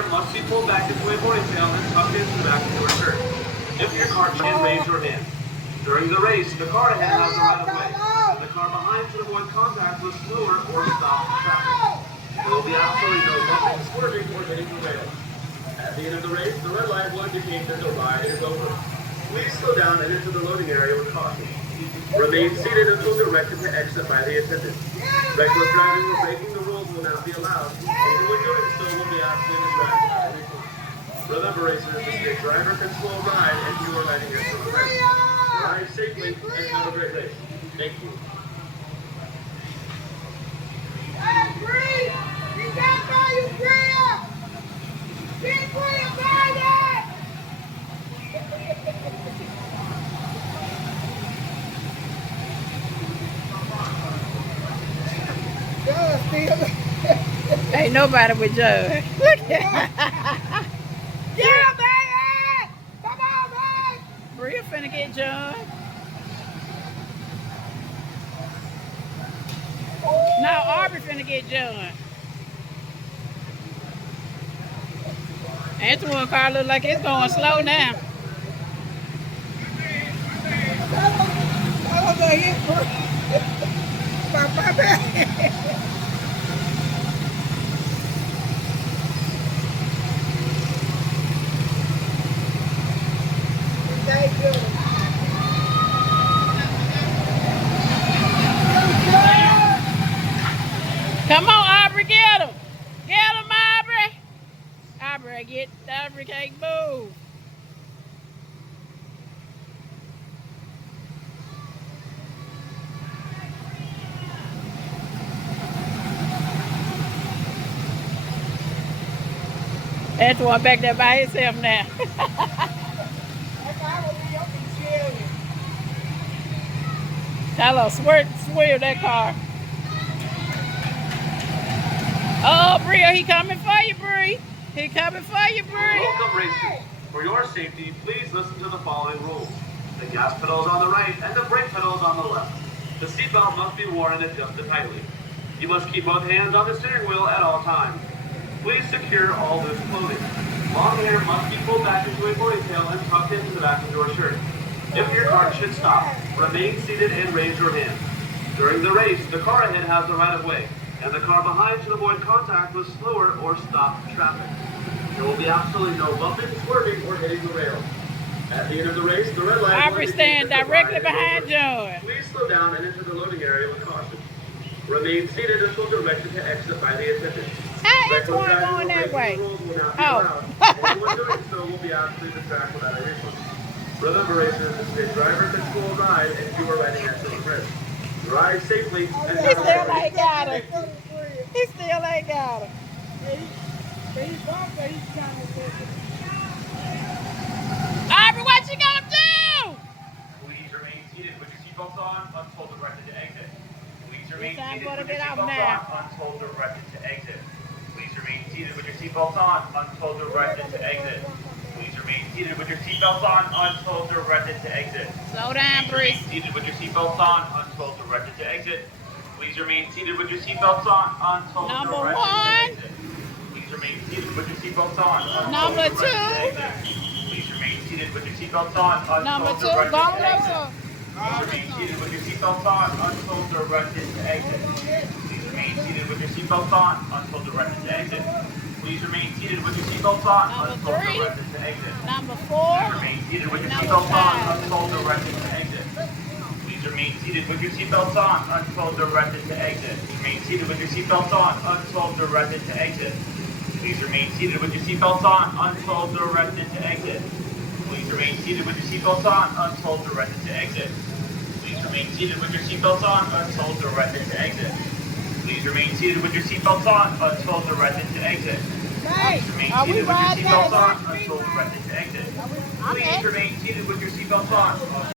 hair must be pulled back into a ponytail and tucked into the back of your shirt. If your car can raise your hand. During the race, the car ahead has the right of way. The car behind should avoid contact with slower or stop traffic. There will be absolutely no bumping, swerving, or hitting the rail. At the end of the race, the red light will indicate that the ride is over. Please slow down and enter the loading area with caution. Remain seated until directed to exit by the attendant. Reckless driving or breaking the rules will not be allowed, and when doing so will be asked to distract by a refund. Remember, racers, the state driver can slow a ride if you are riding your own race. Drive safely and have a great race. Thank you. Ain't nobody with Judge. Look at Yeah, baby! Come on, baby! Bria finna get John. Now Aubrey finna get John. Antoine car look like it's going slow now. I was going to hit my baby. Come on, Aubrey, get him. Get him, Aubrey. Aubrey can't move. Antoine back there by himself now. Hello, swerve that car. Oh, Bria, he coming for you, Bria. He coming for you, Bria. Welcome, racers. For your safety, please listen to the following rules. The gas pedal is on the right and the brake pedal is on the left. The seatbelt must be worn and adjusted tightly. You must keep both hands on the steering wheel at all times. Please secure all loose clothing. Long hair must be pulled back into a ponytail and tucked into the back of your shirt. If your car should stop, remain seated and raise your hand. During the race, the car ahead has the right of way, and the car behind should avoid contact with slower or stopped traffic. There will be absolutely no bumping, swerving, or hitting the rail. At the end of the race, the red light Aubrey stand directly behind John. Please slow down and enter the loading area with caution. Remain seated until directed to exit by the attendant. How Antoine going that way? Oh. Anyone doing so will be asked to distract without a refund. Remember, racers, the state driver can slow a ride if you are riding at your own risk. Drive safely and He still ain't got her. He still ain't got her. Aubrey, what you gonna do? Please remain seated with your seatbelts on until directed to exit. Please remain Yes, I'm seated gonna with your get out seatbelts now. on until directed to exit. Please remain seated with your seatbelts on until directed to exit. Please remain seated with your seatbelts on until directed to exit. Slow down, Please Bree. remain seated with your seatbelts on until directed to exit. Please remain seated with your seatbelts on until Number directed one. to exit. Please remain seated with your seatbelts on until Number directed to two. exit. Please remain seated with your seatbelts on until Number two, directed go to exit. up. Please remain seated with your seatbelts on until directed to exit. Please remain seated with your seatbelts on until directed to exit. Please remain seated with your seatbelts on Number until three. directed to exit. Number four. Remain seated with your Number seatbelts on five. until directed to exit. Please remain seated with your seatbelts on until directed to exit. Remain seated with your seatbelts on until directed to exit. Please remain seated with your seatbelts on until directed to exit. Please remain seated with your seatbelts on until directed to exit. Please remain seated with your seatbelts on until directed to exit. Please remain seated with your seatbelts on until directed to exit. Hey, Please remain are we seated with your riding seatbelts that? on until directed to exit. Please remain seated with your seatbelts on.